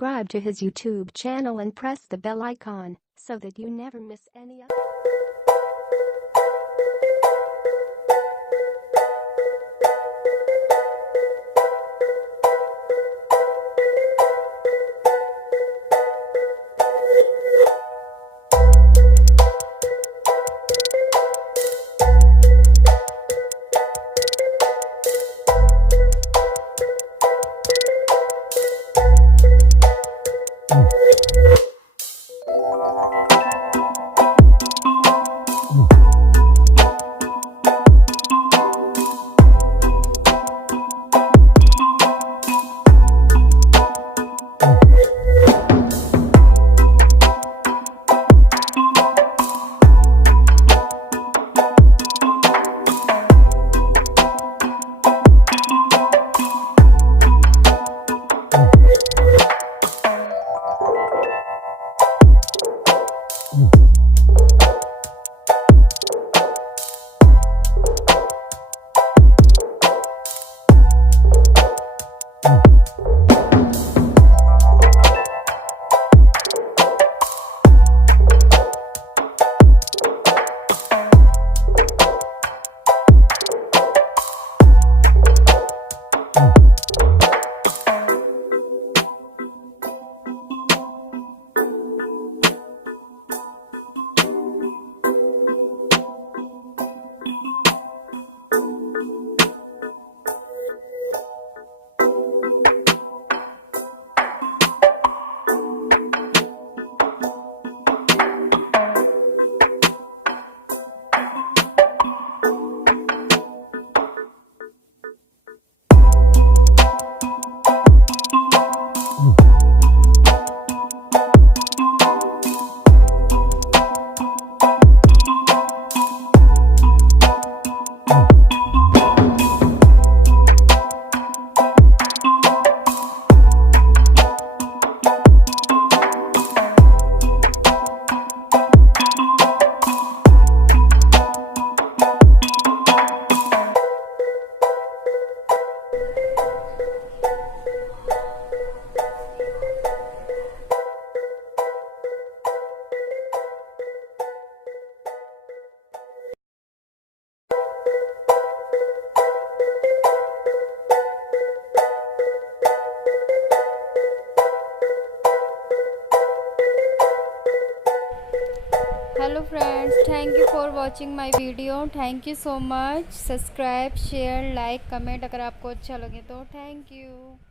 subscribe to his YouTube channel and press the bell icon so that you never miss any updates. Hello friends, thank you for watching my video. Thank you so much. Subscribe share like comment अगर आपको अच्छा लगे तो thank you.